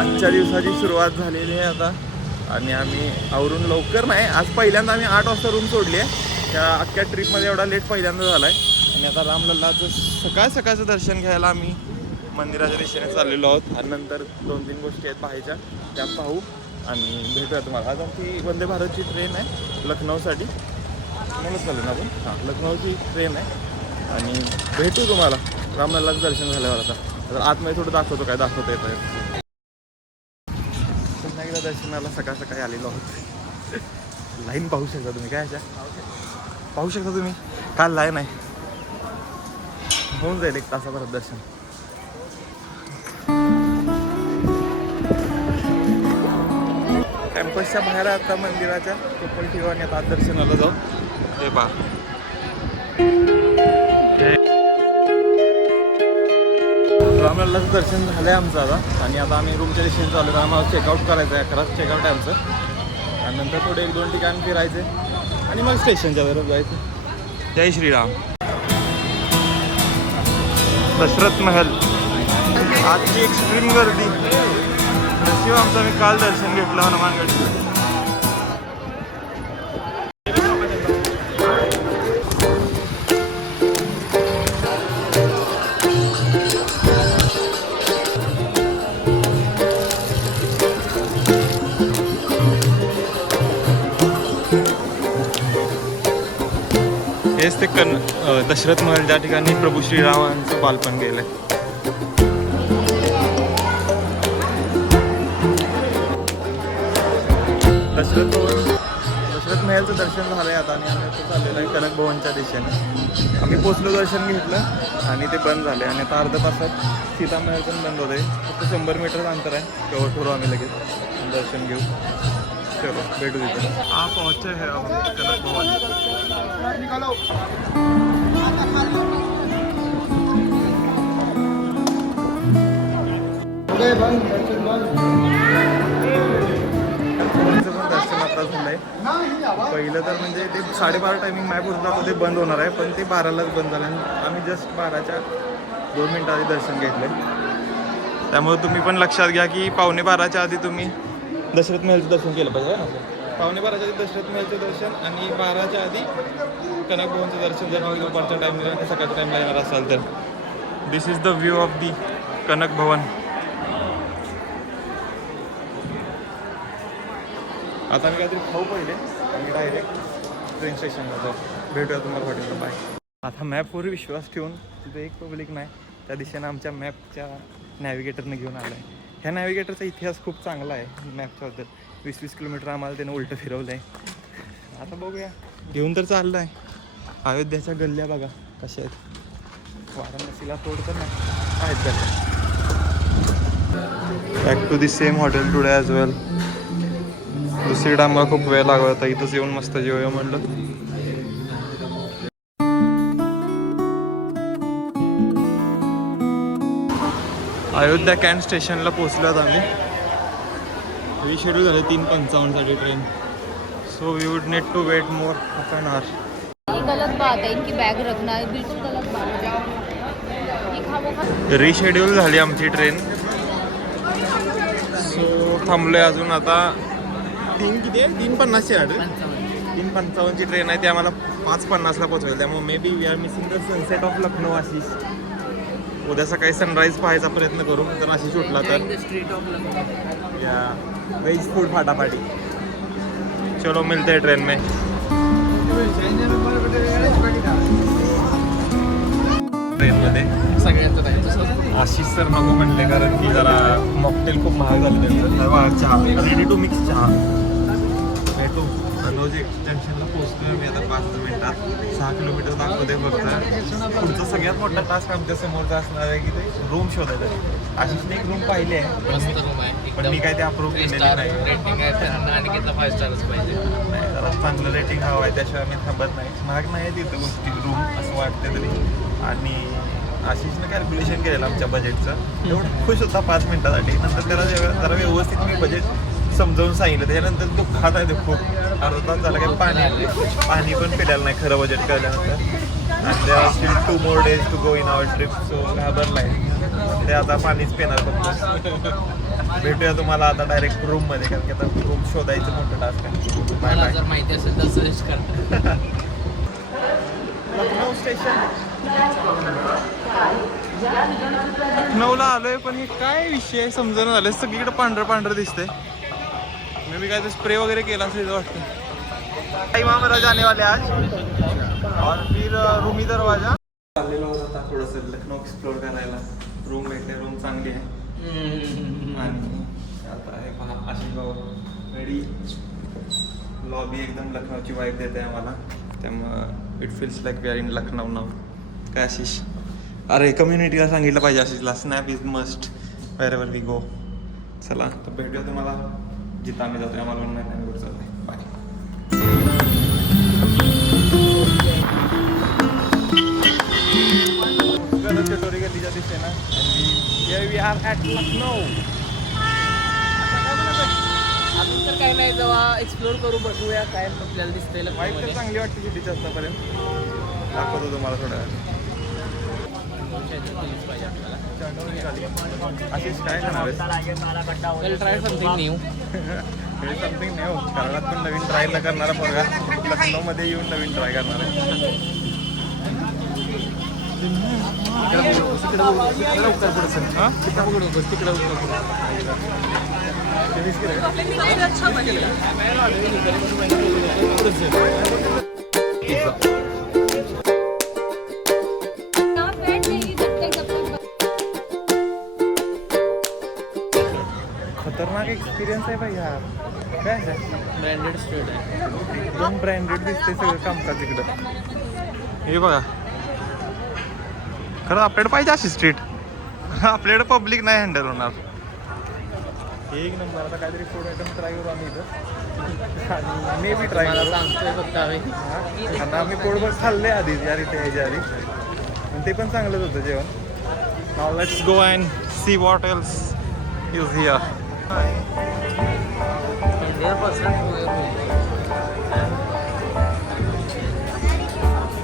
आजच्या दिवसाची सुरुवात झालेली आहे आता आणि आम्ही आवरून लवकर नाही, आज पहिल्यांदा आम्ही 8 वाजता रूम सोडली आहे. त्या अख्ख्या ट्रिपमध्ये एवढा लेट पहिल्यांदा झाला आहे. आणि आता रामलल्लाचं सकाळचं दर्शन घ्यायला आम्ही मंदिराच्या दिशेने चाललेलो आहोत. आणि नंतर 2-3 गोष्टी आहेत पाहायच्या, त्या पाहू आणि भेटूया तुम्हाला. आज आमची वंदे भारतची ट्रेन आहे लखनौसाठी. लखनौलाच चालू ना आपण? हां, लखनौची ट्रेन आहे आणि भेटू तुम्हाला रामलल्लाचं दर्शन झाल्यावर. आता आतमध्ये थोडं दाखवतो काय दाखवता येतं. पुन्हा एकदा दर्शनाला सकाळी आलेलो आहोत. लाईन पाहू शकता तुम्ही, काय पाहू शकता तुम्ही, काल लाईन आहे. होऊन जाईल 1 तासाभरात दर्शन. कॅम्पसच्या बाहेर आता मंदिराच्या चप्पल ठेवा आणि आता दर्शनाला जाऊ. हे पहा, रामलल्लाचं दर्शन झालं आहे आमचं आता. आणि आता आम्ही रूमच्या दिशेने चालू आहे. आम्हाला चेकआउट करायचं आहे, खरंच चेकआउट आहे आमचं. आणि नंतर थोडे 1-2 ठिकाण फिरायचे आणि मग स्टेशनच्या तरफ जायचं. जय श्रीराम. दशरथ महल, आजची एक्स्ट्रीम गर्दी. नशीब आमचं मी काल दर्शन घेतलं हनुमानगडचं. हेच ते दशरथ महल, ज्या ठिकाणी प्रभू श्रीरामांचं बालपण गेलंय. दशरथ महलचं दर्शन झालंय आता आणि आम्ही आता चाललेलं आहे कनक भवनच्या दिशेने. आम्ही पोचलो, दर्शन घेतलं आणि ते बंद झाले. आणि आता अर्ध्या तासात सीता महल पण बंद होते. फक्त 100 मीटर अंतर आहे, कवर करू आम्ही लगेच, दर्शन घेऊ. चलो भेटू तिथे. हा पहुंचे है हम कनक भवन. दर्शन आता झालंय. पहिलं तर म्हणजे ते 12:30 टायमिंग मॅप होता तो ते बंद होणार आहे, पण ते 12लाच बंद झालं. आम्ही जस्ट 12च्या 2 मिनिटं आधी दर्शन घेतलंय. त्यामुळे तुम्ही पण लक्षात घ्या की 11:15च्या आधी तुम्ही दशरथ महलचं दर्शन केलं पाहिजे. 11:15च्या आधी दशरथ महलचं दर्शन आणि 12च्या आधी कनक भवनचं दर्शन. जर तुम्ही दुपारच्या टाईमला आणि सकाळच्या टाईमला येणार असाल तर. This is the view of the Kanak Bhavan. आता मी काहीतरी खाऊ पहिले आणि डायरेक्ट ट्रेन स्टेशनला जाऊ. भेटूया तुम्हाला हॉटेलला. बाय. आता मॅपवर विश्वास ठेवून, तिथे एक पब्लिक नाही, त्या दिशेनं आमच्या मॅपच्या नॅव्हिगेटरनं घेऊन आला आहे. ह्या नॅव्हिगेटरचा इतिहास खूप चांगला आहे मॅपच्याबद्दल. 20-20 किलोमीटर आम्हाला त्यानं उलटं फिरवलं आहे. आता बघूया, घेऊन तर चाललं आहे. अयोध्याच्या गल्ल्या बघा कशा आहेत. वाराणसीला तोड तर नाही आहेत गल्ल्या. Back to the same hotel today as well. दुसरीकडे आम्हाला खूप वेळ लागला होता, इथंच येऊन मस्त जेवूया म्हणलं. अयोध्या कॅन्ट स्टेशनला पोचलोत आम्ही. रिशेड्यूल झाले 3:55साठी train. So we would need to wait more half an hour. ये गलत बात है, इनकी बैग रखना है, बिल्कुल गलत बात है. रिशेड्यूल झाली आमची ट्रेन. सो थांबलोय अजून. आता 3:50ची आहे. 3:55ची ट्रेन आहे, ती आम्हाला 5:50ला पोचवेल. त्यामुळे maybe we are missing the sunset of Lucknow Ashish. उद्या सकाळी सनराईज पाहायचा प्रयत्न करू तर आशिष उठला तर. या वेज फूड फाटाफाटी. चलो मिलते हैं ट्रेन में. ट्रेनमध्ये सगळ्यांचं आशिष सर नको म्हणले, कारण की जरा मॉकटेल खूप महाग झाले त्यांचं. चहा रेडी टू मिक्स चहा. भेटू रोज जंक्शनला पोहोचतोय मी आता 5 मिनिटात. 6 किलोमीटर दाखवते फक्त. पुढचा सगळ्यात मोठा टास्क आमच्या समोरचा असणार आहे की ते रूम शोधायचं. आशिषने एक रूम पाहिली आहे, पण मी काय ते अप्रूव्ह केलेली नाही. रेटिंग आहे आणि 5 स्टारच पाहिजे. नाही, जरा चांगलं रेटिंग हवं आहे, त्याशिवाय मी थांबत नाही. महाग नाही आहे तिथं गोष्टी रूम असं वाटते तरी. आणि आशिषनं कॅल्क्युलेशन केलेलं आमच्या बजेटचं. एवढं खुश होता 5 मिनिटासाठी. नंतर त्याला जरा व्यवस्थित मी बजेट समजावून सांगितलं. त्याच्यानंतर तो खात आहे, ते खूप अर्धा तास झाला काय पाणी पण पिल्याला नाही खरं बजेट कळल्यानंतर. आणि there are still 2 more days to go in our trip, so घाबरलाय ते आता पाणीच पिणार फक्त. भेटूया तुम्हाला आता डायरेक्ट रूम मध्ये, कारण की आता रूम शोधायचं मोठं टास्क आहे. बाय मला बाय. जर माहिती असेल तर सजेस्ट कर. लखनौ स्टेशन. लखनौला आलोय पण हे काय विषय समजून झालं, सगळीकडे पांढरं पांढरं दिसतंय. मी बी काय स्प्रे वगैरे केला असेल वाटतं. इमाम राजा आने वाले आज और फिर रूमी दरवाजा. चाललेलो होतो आता थोडंसं लखनौ एक्सप्लोर करायला. रूम भेटले, रूम चांगली आहे. आणि आता हे पहा आशिष भाऊ रेडी. लॉबी एकदम लखनौची वाईब देते आम्हाला, त्यामुळं it feels like we are in Lucknow now. काय आशिष? अरे कम्युनिटीला सांगितलं पाहिजे आशिषला, snap is must wherever we go. चला तर भेटूया तुम्हाला जिथं आम्ही जातोय. आम्हाला पण माहिती आम्ही कुठं चाललोय. बाय. चटोरी गल्लीच्या दिशेनं आणि वी आर ॲट लखनौ. अजून तर काही नाही, जेव्हा एक्सप्लोर करू बघूया काय आपल्याला दिसतंय वाईफ तर लखनौमध्ये. चांगली वाटते सिटीची आतापर्यंत. दाखवतो तुम्हाला थोड्या वेळ. पाहिजे आपल्याला. आशिष काय खाणार आहे? Try something new. हे समथिंग नाही हो, कराडात पण नवीन ट्रायल करणारा पोरगा लखनौमध्ये येऊन नवीन ट्राय करणार आहे. खतरनाक एक्सपिरियन्स आहे भाई हा. काय आहे? ब्रँडेड स्ट्रीट आहे. एकदम ब्रँडेड दिसते सगळं कामकाज इकडं. हे बघा, खरं आपल्याकडे पाहिजे अशी स्ट्रीट. आपल्याकडे पब्लिक नाही हँडल होणार. एक नंबर. आता काहीतरी फूड आयटम ट्राय करू आम्ही इथं आणि मे बी ट्राय मला करू. सांगतोय फक्त आम्ही. आता आम्ही पोटभर खाल्ले आधी यार इथे यायच्या आधी, आणि ते पण चांगलंच होतं जेवण. Now let's go and see what else is here. 100%